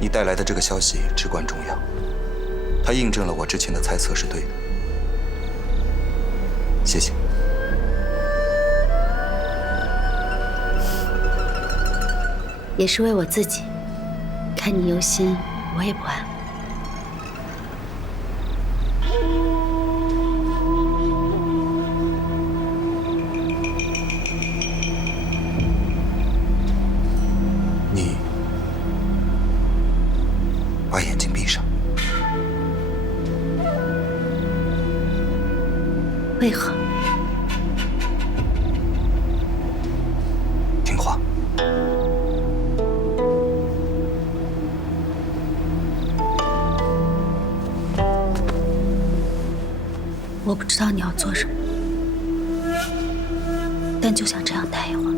你带来的这个消息至关重要，它印证了我之前的猜测是对的。谢谢。也是为我自己，看你忧心，我也不安。为何？听话。我不知道你要做什么，但就想这样待一会儿。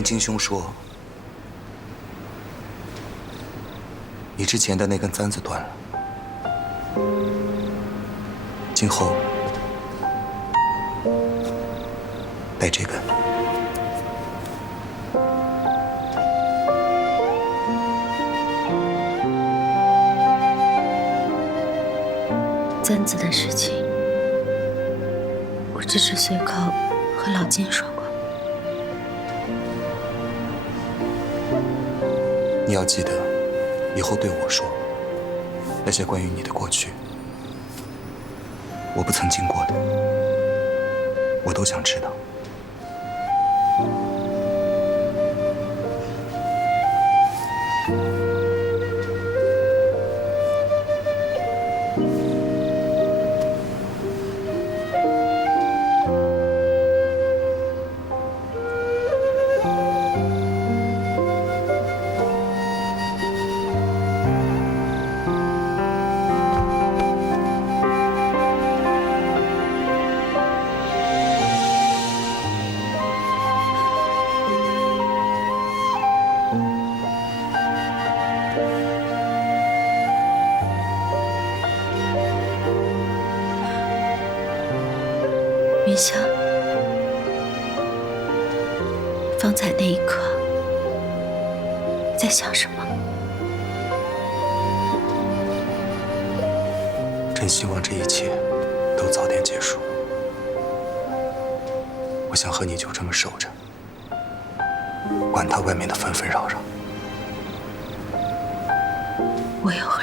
听金兄说，你之前的那根簪子断了，今后带这根。簪子的事情，我只是随口和老金说过。你要记得，以后对我说，那些关于你的过去，我不曾经过的，我都想知道。云香，方才那一刻在想什么？真希望这一切都早点结束。我想和你就这么守着，管他外面的纷纷扰扰。我又何